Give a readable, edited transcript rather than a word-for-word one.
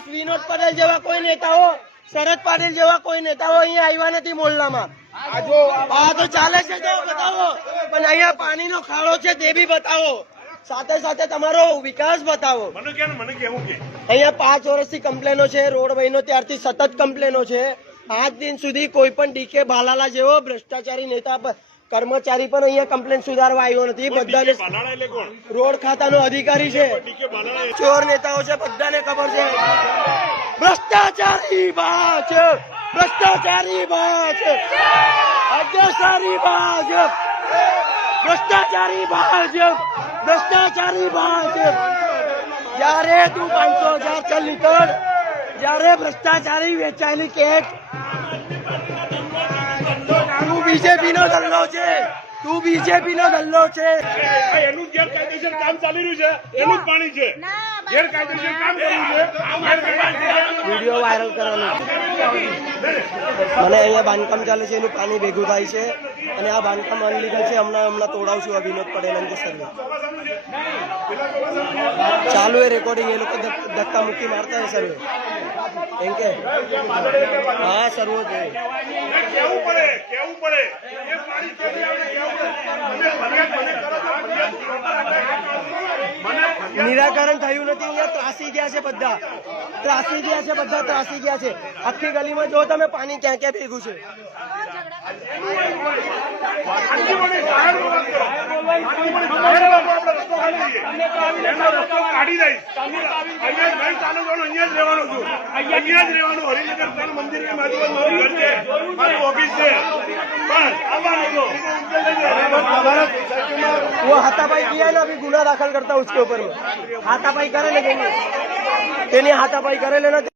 બસ વિનોદ પટેલ જેવા કોઈ નેતાઓ, શરદ પાટીલ જેવા કોઈ નેતાઓ અહીંયા આવ્યા નથી મોહલ્લામાં. આ તો ચાલે છે તો બતાવો, પણ અહીંયા પાણીનો ખાડો છે તે બી બતાવો, સાથે સાથે તમારો વિકાસ બતાવો. અહીંયા 5 વર્ષથી કમ્પ્લેનો છે, રોડ બન્યો ત્યારથી સતત કમ્પ્લેનો છે. આજ દિન સુધી કોઈ પણ ડીકે ભાલાલા જેવો ભ્રષ્ટાચારી નેતા કર્મચારી પણ અહીંયા કમ્પ્લેન સુધારવા આવ્યો નથી. બધાને રોડ ખાતાનો અધિકારી છે, ચોર નેતાઓ છે, બધાને ખબર છે. ભ્રષ્ટાચારી ભાજપ, ભ્રષ્ટાચારી ભાજપ, અજસારી ભાજપ, ભ્રષ્ટાચારી ભાજપ, ભ્રષ્ટાચારી ભાજપ. જ્યારે તું 500,000 ચલ નીકળ, જ્યારે ભ્રષ્ટાચારી વેચાયેલી કેક. તું બીજેપી નો ગલ્લો છે, તું બીજેપી નો ગલ્લો છે. એનું ગેરકાયદેસર કામ ચાલી રહ્યું છે, એનું જ પાણી છે. ગેરકાયદેસર કામ કરવું છે, વિડીયો વાયરલ કરવાનું. મને અહીંયા બાંધકામ ચાલે છે, એનું પાણી ભેગું થાય છે અને આ બાંધકામ અનલીગલ છે. હમણાં તોડાવશું આ વિનોદ પટેલ અંગે સર્વે ચાલુ એ રેકોર્ડિંગ. એ લોકો ધક્કા મુક્કી મારતા હોય સર્વે એમ કે હા સર્વો છે. કેવું પડે એ પાણી કેવી આવે નિરાકરણ થયું નથી. અહીંયા ત્રાસી ગયા છે બધા, ત્રાસી ગયા છે બધા, ત્રાસી ગયા છે. આખી ગલીમાં જો તમે પાણી ક્યાં ક્યાં ભેગું છે. કાઢી દઈશ. અહીંયા ચાલુ કરવાનું, અહીંયા જ રહેવાનું છું, અહીંયા જ રહેવાનું. હરિનગર મંદિર ની મારું ઓફિસ છે. वो हाथापाई किया है ना, अभी गुना दाखिल करता है उसके ऊपर में. हाथापाई करे लेकिन हाथापाई करे लेना.